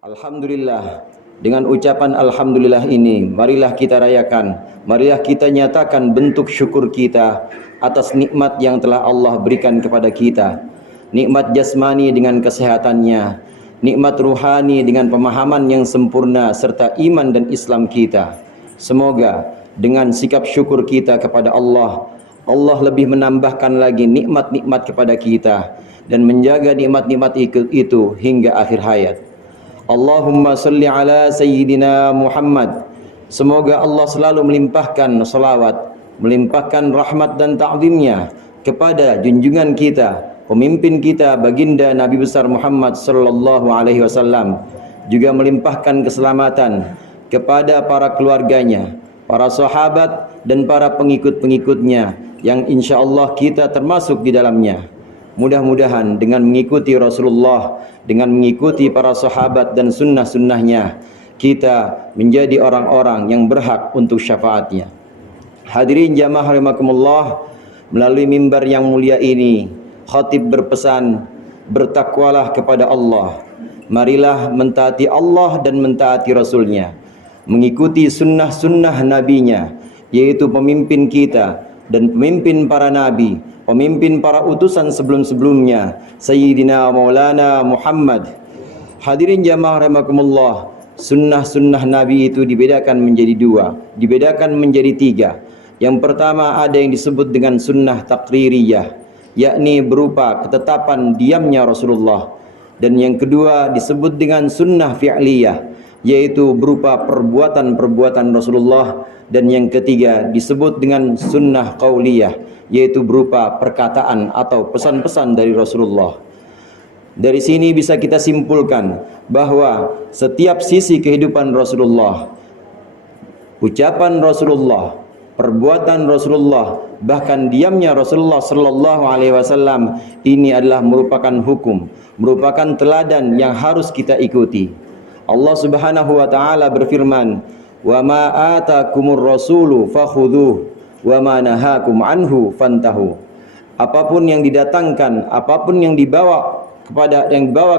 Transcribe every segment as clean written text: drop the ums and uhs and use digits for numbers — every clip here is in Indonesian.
Alhamdulillah, dengan ucapan Alhamdulillah ini, marilah kita rayakan, marilah kita nyatakan bentuk syukur kita atas nikmat yang telah Allah berikan kepada kita. Nikmat jasmani dengan kesehatannya, nikmat ruhani dengan pemahaman yang sempurna serta iman dan Islam kita. Semoga dengan sikap syukur kita kepada Allah, Allah lebih menambahkan lagi nikmat-nikmat kepada kita dan menjaga nikmat-nikmat itu hingga akhir hayat. Allahumma salli ala Sayyidina Muhammad. Semoga Allah selalu melimpahkan salawat, melimpahkan rahmat dan ta'zimnya kepada junjungan kita, pemimpin kita, baginda Nabi besar Muhammad sallallahu alaihi wasallam. Juga melimpahkan keselamatan kepada para keluarganya, para sahabat dan para pengikut-pengikutnya yang insyaallah kita termasuk di dalamnya. Mudah-mudahan dengan mengikuti Rasulullah, dengan mengikuti para sahabat dan sunnah-sunnahnya, kita menjadi orang-orang yang berhak untuk syafaatnya. Hadirin jamaah rahimakumullah, melalui mimbar yang mulia ini, khatib berpesan, bertakwalah kepada Allah. Marilah mentaati Allah dan mentaati Rasulnya, mengikuti sunnah-sunnah nabinya, yaitu pemimpin kita dan pemimpin para nabi, pemimpin para utusan sebelum-sebelumnya, Sayyidina Maulana Muhammad. Hadirin jamaah rahimakumullah, sunnah-sunnah Nabi itu dibedakan menjadi dua, dibedakan menjadi tiga. Yang pertama ada yang disebut dengan sunnah taqririyah, yakni berupa ketetapan diamnya Rasulullah. Dan yang kedua disebut dengan sunnah fi'liyah, yaitu berupa perbuatan-perbuatan Rasulullah. Dan yang ketiga disebut dengan sunnah qauliyah, yaitu berupa perkataan atau pesan-pesan dari Rasulullah. Dari sini bisa kita simpulkan bahwa setiap sisi kehidupan Rasulullah, ucapan Rasulullah, perbuatan Rasulullah, bahkan diamnya Rasulullah sallallahu alaihi wasallam, ini adalah merupakan hukum, merupakan teladan yang harus kita ikuti. Allah Subhanahu wa taala berfirman, "Wa ma atakumur rasulu fakhudhuhu wa ma nahakum anhu fantahu." Apapun yang didatangkan, apapun yang dibawa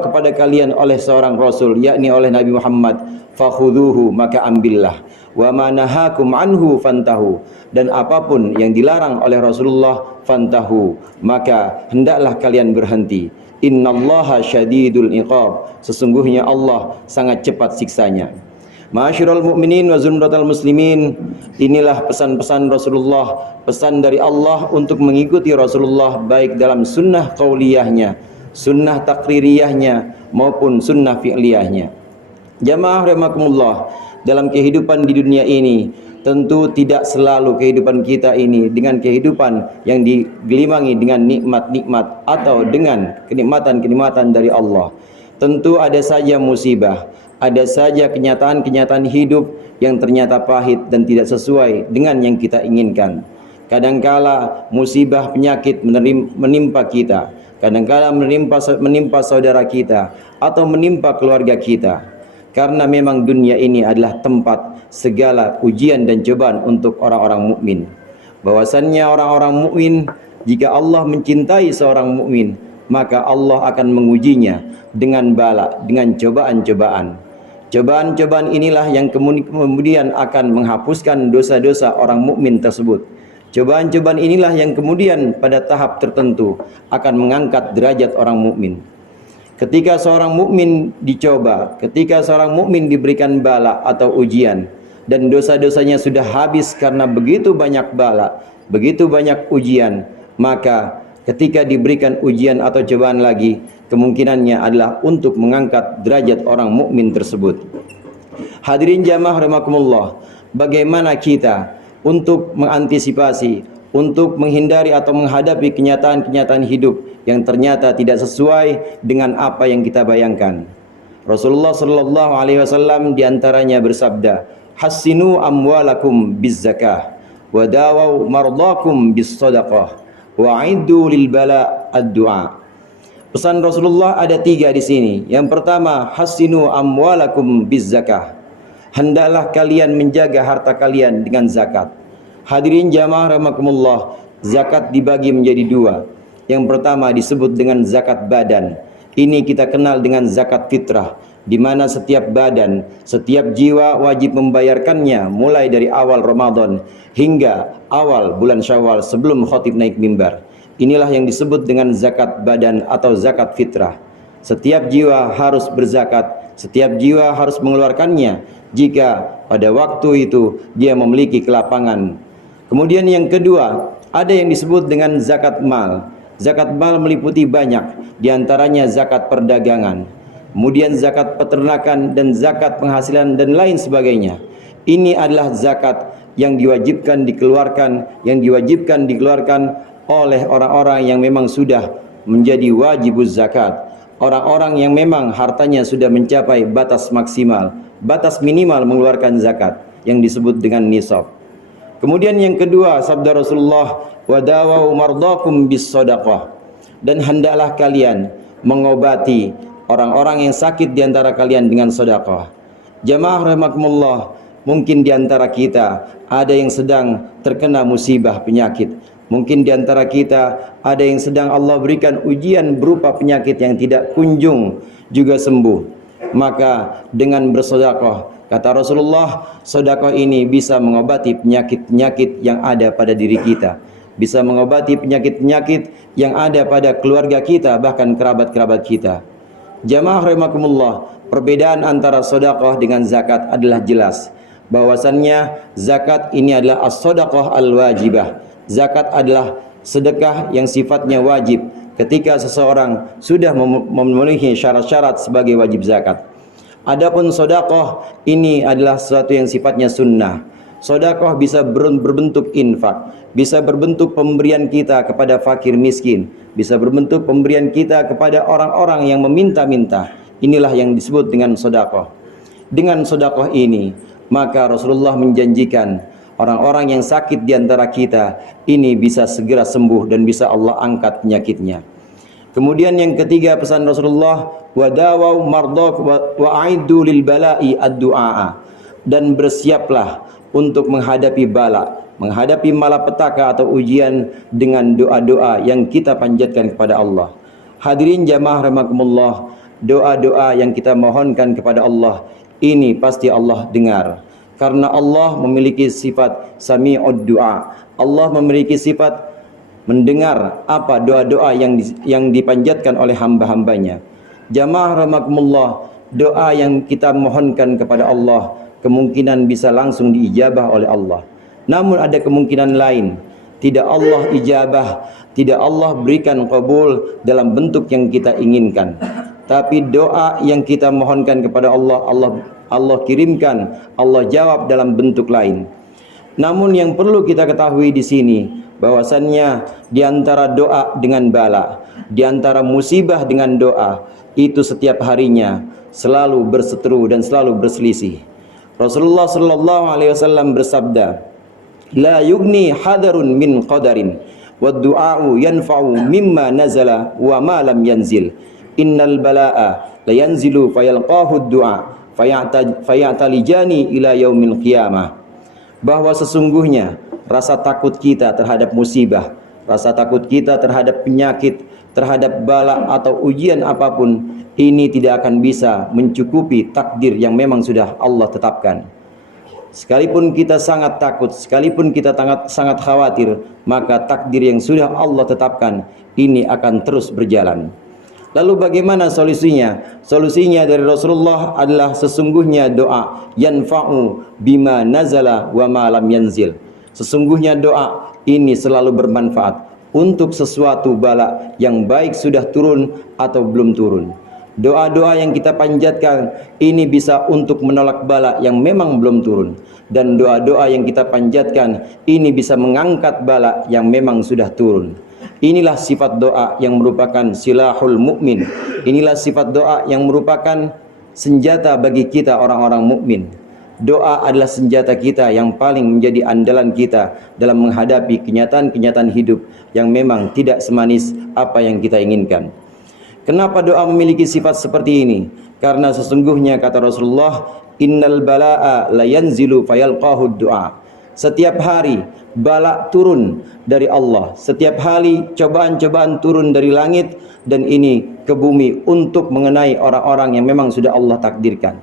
kepada kalian oleh seorang rasul, yakni oleh Nabi Muhammad, fakhudhuhu, maka ambillah. Wa ma nahakum anhu fantahu, dan apapun yang dilarang oleh Rasulullah, fantahu, maka hendaklah kalian berhenti. Innallaha syadidul iqab, sesungguhnya Allah sangat cepat siksanya. Ma'asyiral mu'minin wa zumratal muslimin, inilah pesan-pesan Rasulullah, pesan dari Allah untuk mengikuti Rasulullah baik dalam sunnah qauliyahnya, sunnah taqririyahnya maupun sunnah fi'liyahnya. Jamaah rahimakumullah, dalam kehidupan di dunia ini tentu tidak selalu kehidupan kita ini dengan kehidupan yang digelimangi dengan nikmat-nikmat atau dengan kenikmatan-kenikmatan dari Allah. Tentu ada saja musibah, ada saja kenyataan-kenyataan hidup yang ternyata pahit dan tidak sesuai dengan yang kita inginkan. Kadangkala musibah penyakit menimpa kita, kadangkala menimpa saudara kita atau menimpa keluarga kita. Karena memang dunia ini adalah tempat segala ujian dan cobaan untuk orang-orang mukmin. Bahwasannya orang-orang mukmin, jika Allah mencintai seorang mukmin, maka Allah akan mengujinya dengan bala, dengan cobaan-cobaan. Cobaan-cobaan inilah yang kemudian akan menghapuskan dosa-dosa orang mukmin tersebut. Cobaan-cobaan inilah yang kemudian pada tahap tertentu akan mengangkat derajat orang mukmin. Ketika seorang mukmin dicoba, ketika seorang mukmin diberikan bala atau ujian dan dosa-dosanya sudah habis karena begitu banyak bala, begitu banyak ujian, maka ketika diberikan ujian atau cobaan lagi, kemungkinannya adalah untuk mengangkat derajat orang mukmin tersebut. Hadirin jamaah rahimakumullah, bagaimana kita untuk mengantisipasi, untuk menghindari atau menghadapi kenyataan-kenyataan hidup yang ternyata tidak sesuai dengan apa yang kita bayangkan. Rasulullah sallallahu alaihi wasallam diantaranya bersabda, "Hassinu amwalakum bizzakah, wa dawaw mardakum bis-shadaqah, wa aiddu lil bala ad-du'a." Pesan Rasulullah ada tiga di sini. Yang pertama, hassinu amwalakum bizzakah. Hendaklah kalian menjaga harta kalian dengan zakat. Hadirin jamaah rahimakumullah, zakat dibagi menjadi dua. Yang pertama disebut dengan zakat badan. Ini kita kenal dengan zakat fitrah. di mana setiap badan, setiap jiwa wajib membayarkannya mulai dari awal Ramadan hingga awal bulan Syawal sebelum khatib naik mimbar. Inilah yang disebut dengan zakat badan atau zakat fitrah. Setiap jiwa harus berzakat, setiap jiwa harus mengeluarkannya jika pada waktu itu dia memiliki kelapangan. Kemudian yang kedua, ada yang disebut dengan zakat mal. Zakat mal meliputi banyak, diantaranya zakat perdagangan, kemudian zakat peternakan dan zakat penghasilan dan lain sebagainya. Ini adalah zakat yang diwajibkan dikeluarkan oleh orang-orang yang memang sudah menjadi wajibuz zakat. Orang-orang yang memang hartanya sudah mencapai batas maksimal, batas minimal mengeluarkan zakat yang disebut dengan nisab. Kemudian yang kedua, sabda Rasulullah, wadawau mardakum bis sadaqah, dan hendaklah kalian mengobati orang-orang yang sakit di antara kalian dengan sedekah. Jamaah rahimakumullah, mungkin di antara kita ada yang sedang terkena musibah penyakit. Mungkin di antara kita ada yang sedang Allah berikan ujian berupa penyakit yang tidak kunjung juga sembuh. Maka dengan bersedekah, kata Rasulullah, sedekah ini bisa mengobati penyakit-penyakit yang ada pada diri kita, bisa mengobati penyakit-penyakit yang ada pada keluarga kita, bahkan kerabat-kerabat kita. Jamaah rahimakumullah, perbedaan antara sedekah dengan zakat adalah jelas. Bahwasannya zakat ini adalah as-shadaqah al-wajibah. Zakat adalah sedekah yang sifatnya wajib ketika seseorang sudah memenuhi syarat-syarat sebagai wajib zakat. Adapun sedekah ini adalah sesuatu yang sifatnya sunnah. Sedekah bisa berbentuk infak, bisa berbentuk pemberian kita kepada fakir miskin, bisa berbentuk pemberian kita kepada orang-orang yang meminta-minta. Inilah yang disebut dengan sedekah. Dengan sedekah ini, maka Rasulullah menjanjikan orang-orang yang sakit di antara kita ini bisa segera sembuh dan bisa Allah angkat penyakitnya. Kemudian yang ketiga, pesan Rasulullah, wadawau mardak wa'aidu lil bala'i ad-du'a, dan bersiaplah untuk menghadapi bala, menghadapi malapetaka atau ujian dengan doa-doa yang kita panjatkan kepada Allah. Hadirin jamaah rahimakumullah, doa-doa yang kita mohonkan kepada Allah ini pasti Allah dengar, karena Allah memiliki sifat sami'ud du'a. Allah memiliki sifat mendengar apa doa-doa yang dipanjatkan oleh hamba-hambanya. Jamaah rahimakumullah, doa yang kita mohonkan kepada Allah kemungkinan bisa langsung diijabah oleh Allah. Namun ada kemungkinan lain, tidak Allah ijabah, tidak Allah berikan qabul dalam bentuk yang kita inginkan. Tapi doa yang kita mohonkan kepada Allah, Allah kirimkan, Allah jawab dalam bentuk lain. Namun yang perlu kita ketahui di sini, bahwasannya di antara doa dengan bala, di antara musibah dengan doa, itu setiap harinya selalu berseteru dan selalu berselisih. Rasulullah sallallahu alaihi wasallam bersabda, la yugni hadarun min qadarin wa du'a'u yanfa'u mimma nazala wa ma lam yanzil. Innal bala'a la yanzilu fayalqahu du'a fayatalijani ila yaumil qiyamah. Bahwa sesungguhnya rasa takut kita terhadap musibah, rasa takut kita terhadap penyakit, terhadap bala atau ujian apapun, ini tidak akan bisa mencukupi takdir yang memang sudah Allah tetapkan. Sekalipun kita sangat takut, sekalipun kita sangat khawatir, maka takdir yang sudah Allah tetapkan ini akan terus berjalan. Lalu bagaimana solusinya? Solusinya dari Rasulullah adalah sesungguhnya doa yanfa'u bima nazala wa ma lam yanzil. Sesungguhnya doa ini selalu bermanfaat untuk sesuatu bala yang baik sudah turun atau belum turun. Doa-doa yang kita panjatkan ini bisa untuk menolak bala yang memang belum turun, dan doa-doa yang kita panjatkan ini bisa mengangkat bala yang memang sudah turun. Inilah sifat doa yang merupakan silahul mukmin. Inilah sifat doa yang merupakan senjata bagi kita orang-orang mukmin. Doa adalah senjata kita yang paling menjadi andalan kita dalam menghadapi kenyataan-kenyataan hidup yang memang tidak semanis apa yang kita inginkan. Kenapa doa memiliki sifat seperti ini? Karena sesungguhnya kata Rasulullah, innal bala'a la yanzilu fayalqahu du'a. Setiap hari bala turun dari Allah, setiap hari cobaan-cobaan turun dari langit, dan ini ke bumi untuk mengenai orang-orang yang memang sudah Allah takdirkan.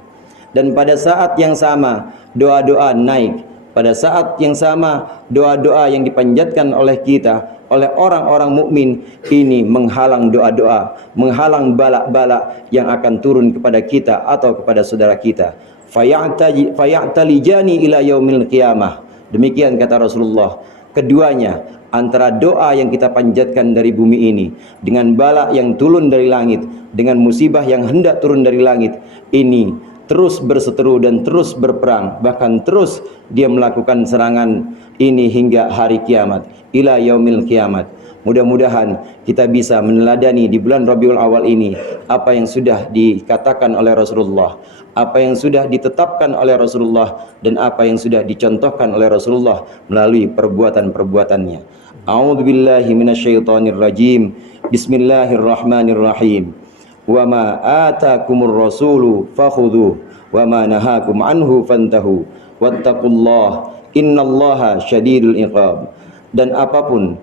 Dan pada saat yang sama doa-doa naik. Pada saat yang sama doa-doa yang dipanjatkan oleh kita, oleh orang-orang mukmin ini menghalang doa-doa, menghalang balak-balak yang akan turun kepada kita atau kepada saudara kita. Faya'talijani ila yaumil qiyamah. Demikian kata Rasulullah. Keduanya, antara doa yang kita panjatkan dari bumi ini dengan balak yang turun dari langit, dengan musibah yang hendak turun dari langit, ini terus berseteru dan terus berperang, bahkan terus dia melakukan serangan ini hingga hari kiamat, ila yaumil kiamat. Mudah-mudahan kita bisa meneladani di bulan Rabiul Awal ini apa yang sudah dikatakan oleh Rasulullah, apa yang sudah ditetapkan oleh Rasulullah, dan apa yang sudah dicontohkan oleh Rasulullah melalui perbuatan-perbuatannya. A'udzubillahi minasyaitonirrajim. Bismillahirrahmanirrahim. Wa ma atakumur rasulu fakhudhuh wa ma nahakum anhu fantahu wattaqullah innallaha syadidul iqab. Dan apapun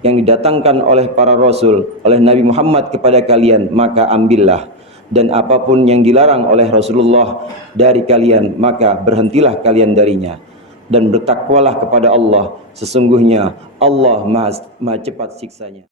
yang didatangkan oleh para rasul, oleh Nabi Muhammad kepada kalian, maka ambillah, dan apapun yang dilarang oleh Rasulullah dari kalian, maka berhentilah kalian darinya, dan bertakwalah kepada Allah, sesungguhnya Allah maha cepat siksanya.